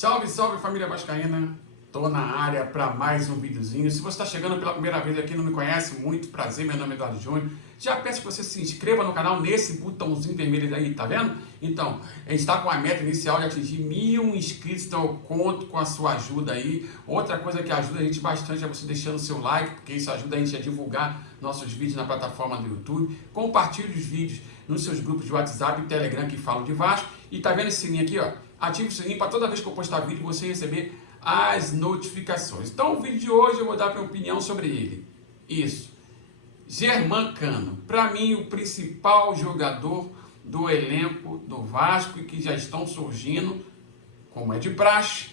Salve, salve família vascaína, tô na área para mais um videozinho. Se você está chegando pela primeira vez aqui e não me conhece, muito prazer, meu nome é Eduardo Júnior. Já peço que você se inscreva no canal nesse botãozinho vermelho aí, tá vendo? Então, a gente está com a meta inicial de atingir 1000 inscritos, então eu conto com a sua ajuda aí. Outra coisa que ajuda a gente bastante é você deixando o seu like, porque isso ajuda a gente a divulgar nossos vídeos na plataforma do YouTube. Compartilhe os vídeos nos seus grupos de WhatsApp e Telegram que falam de Vasco. E tá vendo esse sininho aqui, ó? Ative o sininho para toda vez que eu postar vídeo você receber as notificações. Então o vídeo de hoje eu vou dar minha opinião sobre ele. Isso. Germancano, para mim o principal jogador do elenco do Vasco e que já estão surgindo, como é de praxe,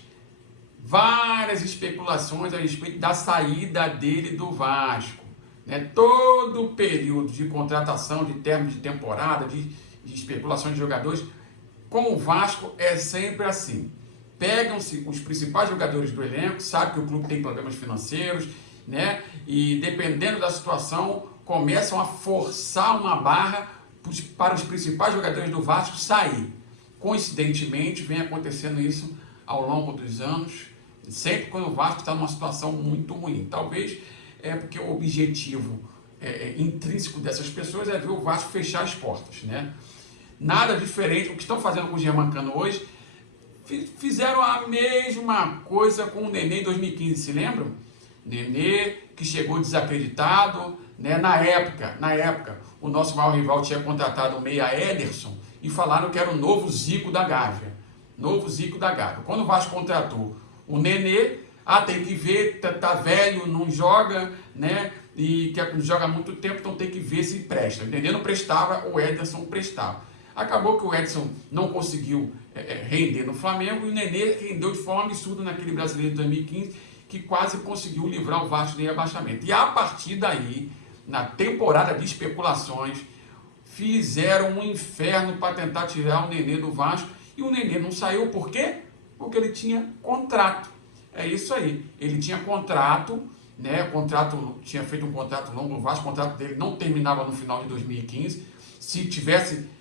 várias especulações a respeito da saída dele do Vasco. Todo o período de contratação, de término de temporada, de especulações de jogadores, com o Vasco é sempre assim. Pegam-se os principais jogadores do elenco, sabe que o clube tem problemas financeiros, e dependendo da situação, começam a forçar uma barra para os principais jogadores do Vasco sair. Coincidentemente, vem acontecendo isso ao longo dos anos, sempre quando o Vasco está numa situação muito ruim. Talvez é porque o objetivo intrínseco dessas pessoas é ver o Vasco fechar as portas, Nada diferente, o que estão fazendo com o Germancano hoje, fizeram a mesma coisa com o Nenê em 2015, se lembram? Nenê, que chegou desacreditado, na época, o nosso maior rival tinha contratado o meia Ederson e falaram que era o novo Zico da Gávea. Quando o Vasco contratou o Nenê, tem que ver, tá velho, não joga, e que joga há muito tempo, então tem que ver se presta. O Nenê não prestava, o Ederson prestava. Acabou que o Edson não conseguiu render no Flamengo e o Nenê rendeu de forma absurda naquele Brasileiro de 2015, que quase conseguiu livrar o Vasco de rebaixamento. E a partir daí, na temporada de especulações, fizeram um inferno para tentar tirar o Nenê do Vasco e o Nenê não saiu. Por quê? Porque ele tinha contrato. É isso aí. Ele tinha contrato, tinha feito um contrato longo no Vasco, o contrato dele não terminava no final de 2015. Se tivesse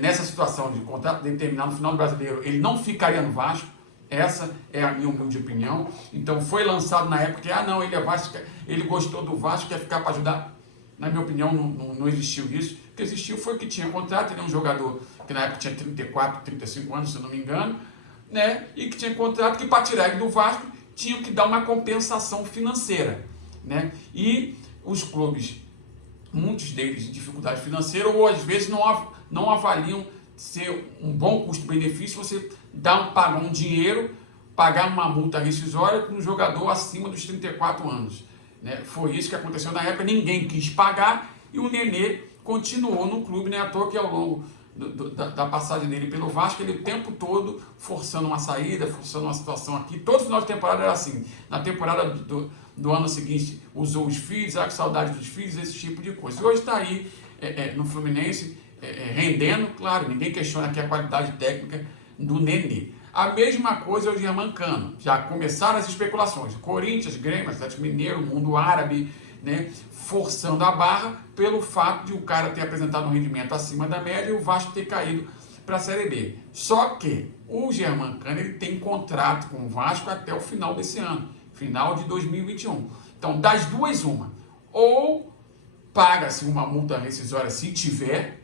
nessa situação de contrato dele terminar no final do Brasileiro, ele não ficaria no Vasco. Essa é a minha humilde opinião. Então foi lançado na época que, não, ele é Vasco, ele gostou do Vasco, quer ficar para ajudar. Na minha opinião, não existiu isso. O que existiu foi que tinha contrato, ele é um jogador que na época tinha 34, 35 anos, se eu não me engano, e que tinha contrato que para tirar ele do Vasco tinham que dar uma compensação financeira, E os clubes, muitos deles de dificuldade financeira, ou às vezes não avaliam ser um bom custo-benefício, você pagar um dinheiro, pagar uma multa rescisória para um jogador acima dos 34 anos. Foi isso que aconteceu na época, ninguém quis pagar e o Nenê continuou no clube, à toa que ao longo da passagem dele pelo Vasco, ele o tempo todo forçando uma saída, forçando uma situação aqui. Todo final de temporada era assim. Na temporada do ano seguinte, usou os filhos, com saudade dos filhos, esse tipo de coisa. E hoje está aí no Fluminense, rendendo, claro, ninguém questiona aqui a qualidade técnica do Nenê. A mesma coisa é o Germancano. Já começaram as especulações. Corinthians, Grêmio, Atlético Mineiro, mundo árabe, forçando a barra pelo fato de o cara ter apresentado um rendimento acima da média e o Vasco ter caído para a Série B. Só que o Germancano ele tem contrato com o Vasco até o final desse ano, final de 2021. Então, das duas, uma. Ou paga-se uma multa rescisória se tiver,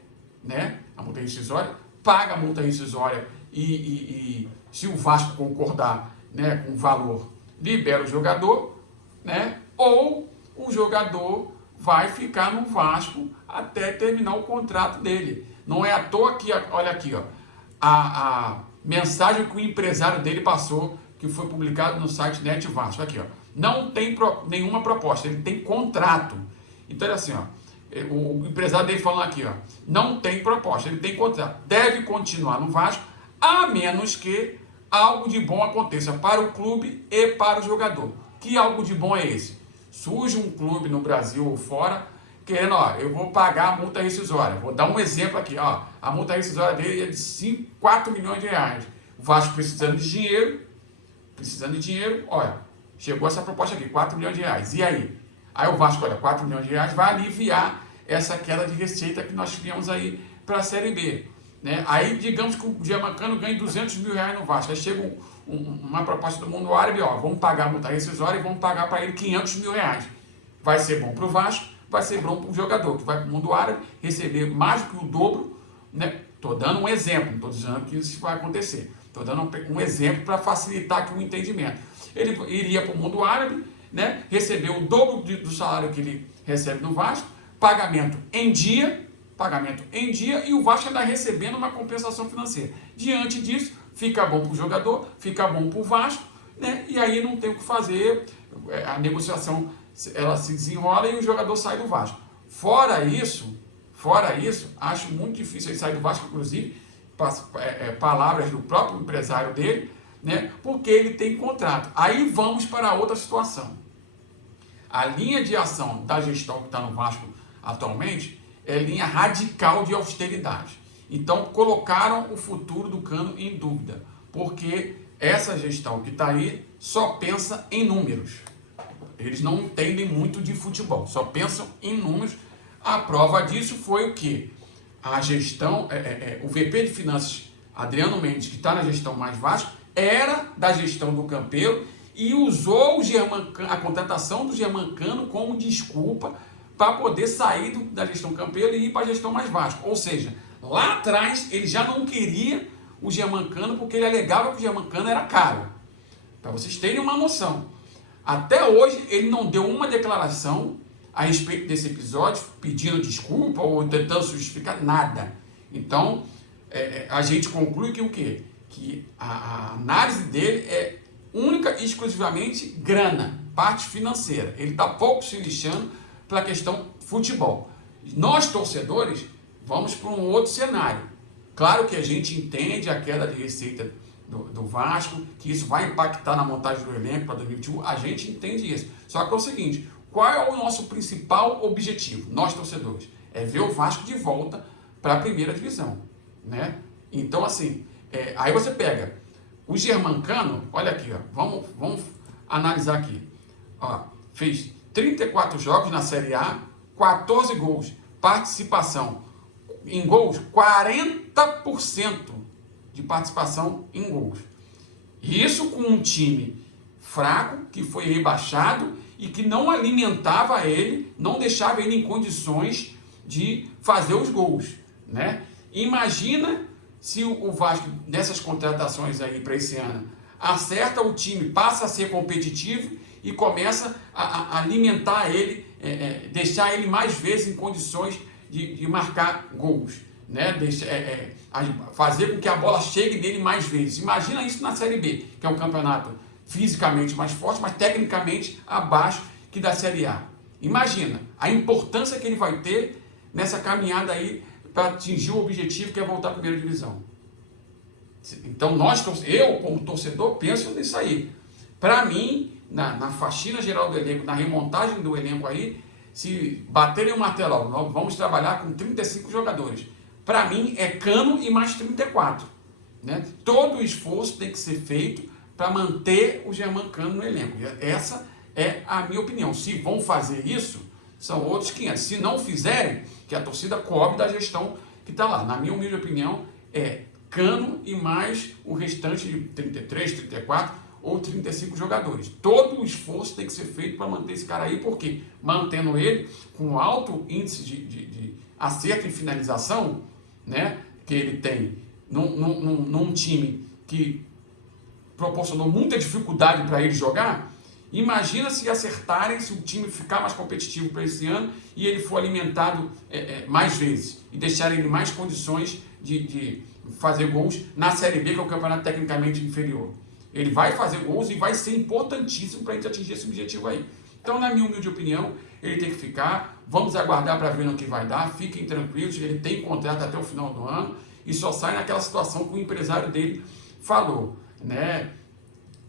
a multa rescisória, paga a multa rescisória e se o Vasco concordar com o valor, libera o jogador, ou o jogador vai ficar no Vasco até terminar o contrato dele. Não é à toa que, olha aqui, a mensagem que o empresário dele passou, que foi publicado no site Net Vasco, aqui, não tem nenhuma proposta, ele tem contrato. Então é assim, o empresário dele falando aqui, não tem proposta, ele tem contrato, deve continuar no Vasco, a menos que algo de bom aconteça para o clube e para o jogador. Que algo de bom é esse? Surge um clube no Brasil ou fora, querendo, eu vou pagar a multa rescisória. Vou dar um exemplo aqui, a multa rescisória dele é de 4 milhões de reais. O Vasco precisando de dinheiro, olha, chegou essa proposta aqui, 4 milhões de reais. E aí? Aí o Vasco, olha, 4 milhões de reais vai aliviar essa queda de receita que nós tivemos aí para a Série B. Aí digamos que o Germancano ganha 200 mil reais no Vasco. Aí chega uma proposta do mundo árabe, ó, vamos pagar a multa rescisória e vamos pagar para ele 500 mil reais. Vai ser bom para o Vasco, vai ser bom para o jogador, que vai para o mundo árabe receber mais do que o dobro, né? Estou dando um exemplo, não estou dizendo que isso vai acontecer. Estou dando um exemplo para facilitar aqui o entendimento. Ele iria para o mundo árabe, né? Receber o dobro do salário que ele recebe no Vasco, pagamento em dia, e o Vasco ainda recebendo uma compensação financeira. Diante disso, fica bom para o jogador, fica bom para o Vasco, né? E aí não tem o que fazer, a negociação ela se desenrola e o jogador sai do Vasco. Fora isso, acho muito difícil ele sair do Vasco, inclusive, palavras do próprio empresário dele, né? Porque ele tem contrato. Aí vamos para outra situação. A linha de ação da gestão que está no Vasco atualmente é linha radical de austeridade. Então colocaram o futuro do Cano em dúvida, porque essa gestão que está aí só pensa em números. Eles não entendem muito de futebol, só pensam em números. A prova disso foi o quê? A gestão, o VP de Finanças, Adriano Mendes, que está na gestão mais Vasco, era da gestão do Campelo e usou a contratação do Germancano como desculpa para poder sair da gestão Campelo e ir para a gestão mais Vasco. Ou seja, lá atrás ele já não queria o Germancano porque ele alegava que o Germancano era caro. Para vocês terem uma noção. Até hoje ele não deu uma declaração a respeito desse episódio, pedindo desculpa ou tentando justificar nada. Então, a gente conclui que o quê? Que a análise dele é única e exclusivamente grana, parte financeira. Ele está pouco se lixando pela questão futebol. Nós, torcedores, vamos para um outro cenário. Claro que a gente entende a queda de receita do Vasco, que isso vai impactar na montagem do elenco para 2021, a gente entende isso. Só que é o seguinte, qual é o nosso principal objetivo, nós torcedores? É ver o Vasco de volta para a primeira divisão, né? Então, assim, aí você pega o Germancano, olha aqui, ó, vamos analisar aqui. Ó, fez 34 jogos na Série A, 14 gols, participação em gols, 40% de participação em gols. Isso com um time fraco, que foi rebaixado e que não alimentava ele, não deixava ele em condições de fazer os gols, né? Imagina se o Vasco, nessas contratações aí para esse ano, acerta o time, passa a ser competitivo e começa a alimentar ele, deixar ele mais vezes em condições de marcar gols, né? Fazer com que a bola chegue nele mais vezes. Imagina isso na Série B, que é um campeonato fisicamente mais forte, mas tecnicamente abaixo que da Série A. Imagina a importância que ele vai ter nessa caminhada aí para atingir o objetivo que é voltar à primeira divisão. Então eu como torcedor penso nisso aí. Para mim, na faxina geral do elenco, na remontagem do elenco aí, se baterem o martelo, nós vamos trabalhar com 35 jogadores. Para mim é Cano e mais 34. Né? Todo o esforço tem que ser feito para manter o Germancano no elenco. Essa é a minha opinião. Se vão fazer isso, são outros 500. Se não fizerem, que a torcida cobre da gestão que está lá. Na minha humilde opinião, é Cano e mais o restante de 33, 34 ou 35 jogadores. Todo o esforço tem que ser feito para manter esse cara aí, porque mantendo ele com alto índice de acerto em finalização, né, que ele tem num time que proporcionou muita dificuldade para ele jogar, imagina se acertarem, se o time ficar mais competitivo para esse ano e ele for alimentado mais vezes e deixar ele mais condições de fazer gols na Série B, que é o campeonato tecnicamente inferior. Ele vai fazer gols e vai ser importantíssimo para a gente atingir esse objetivo aí. Então, na minha humilde opinião, ele tem que ficar. Vamos aguardar para ver no que vai dar. Fiquem tranquilos, ele tem contrato até o final do ano e só sai naquela situação que o empresário dele falou, né?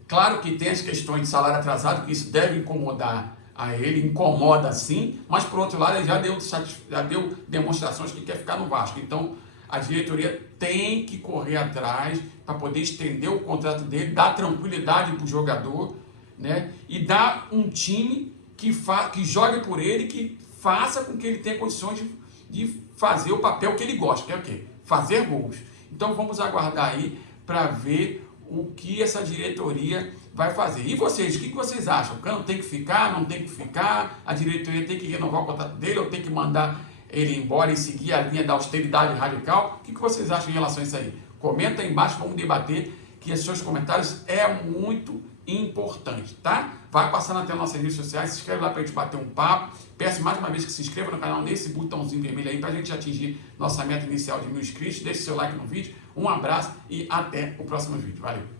Claro que tem as questões de salário atrasado, que isso deve incomodar a ele, incomoda sim, mas por outro lado ele já deu demonstrações que quer ficar no Vasco. Então a diretoria tem que correr atrás para poder estender o contrato dele, dar tranquilidade para o jogador, né? E dar um time que jogue por ele, que faça com que ele tenha condições de fazer o papel que ele gosta, que é o quê? Fazer gols. Então vamos aguardar aí para ver o que essa diretoria vai fazer. E vocês, o que vocês acham? O Cano tem que ficar, não tem que ficar? A diretoria tem que renovar o contrato dele ou tem que mandar ele embora e seguir a linha da austeridade radical? O que vocês acham em relação a isso aí? Comenta aí embaixo, vamos debater, que os seus comentários é muito importante, tá? Vai passando até nossas redes sociais, se inscreve lá pra gente bater um papo. Peço mais uma vez que se inscreva no canal nesse botãozinho vermelho aí pra gente atingir nossa meta inicial de 1000 inscritos. Deixe seu like no vídeo. Um abraço e até o próximo vídeo. Valeu!